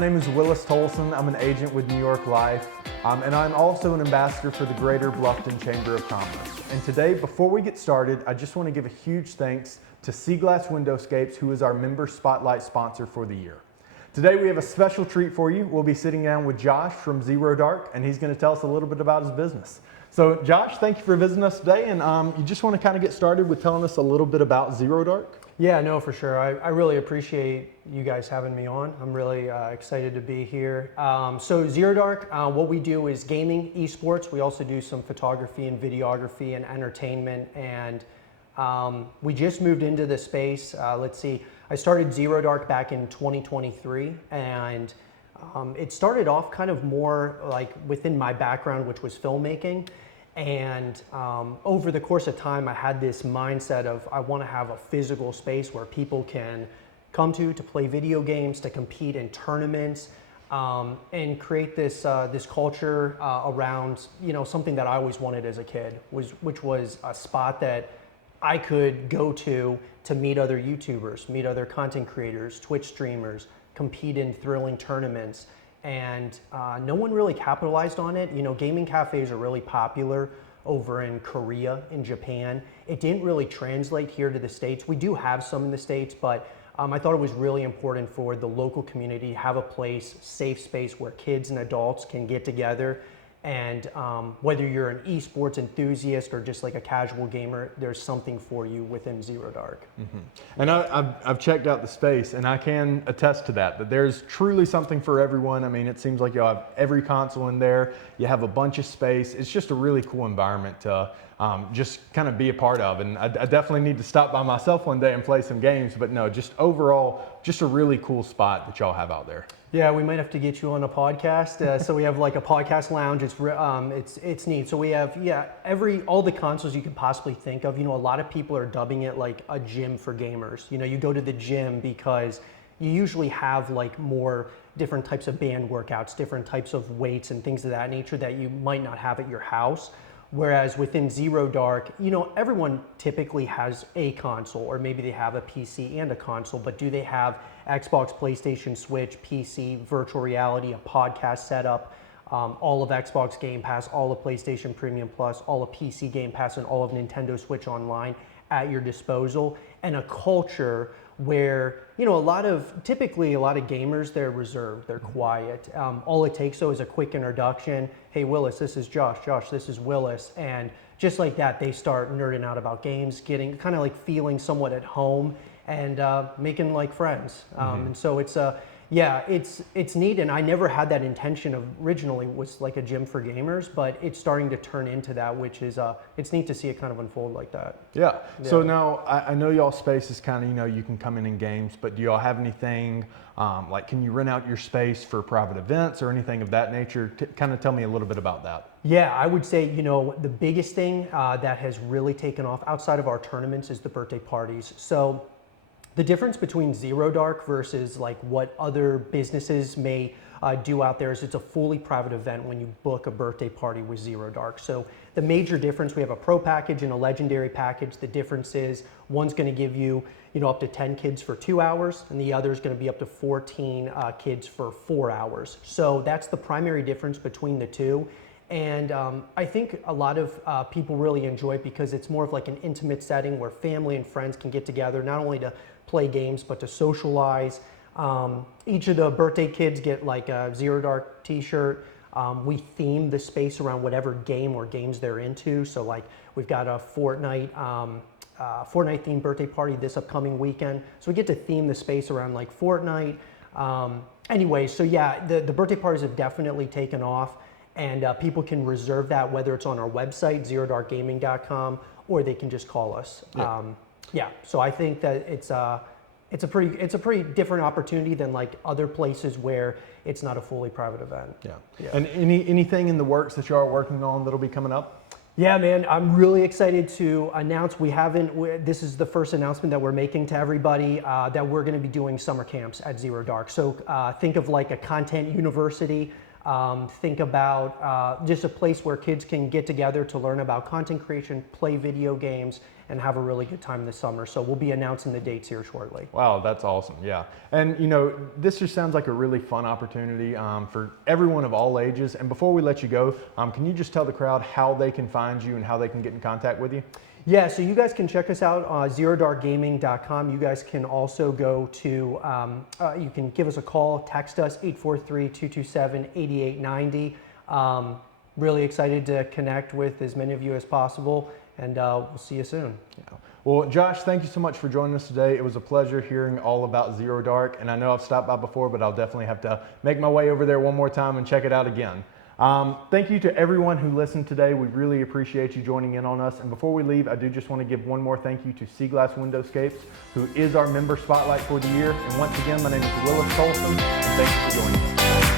name is Willis Toulson. I'm an agent with New York Life, and I'm also an ambassador for the Greater Bluffton Chamber of Commerce. And today, before we get started, I just want to give a huge thanks to Sea Glass Windowscapes, who is our member spotlight sponsor for the year. Today we have a special treat for you. We'll be sitting down with Josh from Zero Dark, and he's going to tell us a little bit about his business. So Josh, thank you for visiting us today, and you just want to kind of get started with telling us a little bit about Zero Dark? Yeah, no, for sure. I really appreciate you guys having me on. I'm really excited to be here. So Zero Dark, what we do is gaming, esports. We also do some photography and videography and entertainment, and we just moved into the space. Let's see, I started Zero Dark back in 2023, and it started off kind of more like within my background, which was filmmaking. And over the course of time, I had this mindset of I want to have a physical space where people can come to play video games, to compete in tournaments, and create this this culture around something that I always wanted as a kid, which was a spot that I could go to meet other YouTubers, meet other content creators, Twitch streamers, compete in thrilling tournaments. And no one really capitalized on it. Gaming cafes are really popular over in Korea, in Japan. It didn't really translate here to the States. We do have some in the States, but I thought it was really important for the local community to have a place, safe space where kids and adults can get together. And whether you're an esports enthusiast or just like a casual gamer, there's something for you within Zero Dark. Mm-hmm. And I've checked out the space, and I can attest to that there's truly something for everyone. I mean, it seems like you'll have every console in there. You have a bunch of space. It's just a really cool environment to just kind of be a part of. And I definitely need to stop by myself one day and play some games. But no, just overall, just a really cool spot that y'all have out there. Yeah, we might have to get you on a podcast. So we have like a podcast lounge. It's neat. So we have all the consoles you could possibly think of. A lot of people are dubbing it like a gym for gamers. You go to the gym because you usually have like more different types of band workouts, different types of weights and things of that nature that you might not have at your house. Whereas within Zero Dark, everyone typically has a console, or maybe they have a PC and a console, but do they have Xbox, PlayStation, Switch, PC, virtual reality, a podcast setup, all of Xbox Game Pass, all of PlayStation Premium Plus, all of PC Game Pass, and all of Nintendo Switch Online at your disposal, and a culture where typically a lot of gamers, they're reserved, they're quiet. All it takes though is a quick introduction. Hey Willis, this is Josh. Josh, this is Willis. And just like that, they start nerding out about games, getting kind of like feeling somewhat at home, and making like friends. And so it's neat. And I never had that intention of originally was like a gym for gamers, but it's starting to turn into that, which is it's neat to see it kind of unfold like that. Yeah. So now I know y'all space is kind of, you can come in games, but do y'all have anything like, can you rent out your space for private events or anything of that nature? Kind of tell me a little bit about that. Yeah, I would say, the biggest thing that has really taken off outside of our tournaments is the birthday parties. So the difference between Zero Dark versus like what other businesses may do out there is it's a fully private event when you book a birthday party with Zero Dark. So the major difference, we have a pro package and a legendary package. The difference is one's going to give you, up to 10 kids for 2 hours, and the other is going to be up to 14 kids for 4 hours. So that's the primary difference between the two. And I think a lot of people really enjoy it because it's more of like an intimate setting where family and friends can get together, not only to play games, but to socialize. Each of the birthday kids get like a Zero Dark t-shirt. We theme the space around whatever game or games they're into. So like we've got a Fortnite themed birthday party this upcoming weekend. So we get to theme the space around like Fortnite. Anyway, so yeah, the birthday parties have definitely taken off, and people can reserve that whether it's on our website, zerodarkgaming.com, or they can just call us. So I think that it's a pretty different opportunity than like other places where it's not a fully private event. Yeah. And anything in the works that you are working on that'll be coming up? Yeah, man, I'm really excited to announce this is the first announcement that we're making to everybody that we're going to be doing summer camps at Zero Dark. So think of like a content university. Think about just a place where kids can get together to learn about content creation, play video games, and have a really good time this summer. So we'll be announcing the dates here shortly. Wow, that's awesome, yeah. And you know, this just sounds like a really fun opportunity for everyone of all ages. And before we let you go, can you just tell the crowd how they can find you and how they can get in contact with you? Yeah, so you guys can check us out on zerodarkgaming.com. You guys can also go to, you can give us a call, text us, 843-227-8890. Really excited to connect with as many of you as possible, and we'll see you soon. Yeah. Well, Josh, thank you so much for joining us today. It was a pleasure hearing all about Zero Dark, and I know I've stopped by before, but I'll definitely have to make my way over there one more time and check it out again. Thank you to everyone who listened today. We really appreciate you joining in on us. And before we leave, I do just want to give one more thank you to Seaglass Windowscapes, who is our member spotlight for the year. And once again, my name is Willis Toulson, and thanks for joining us.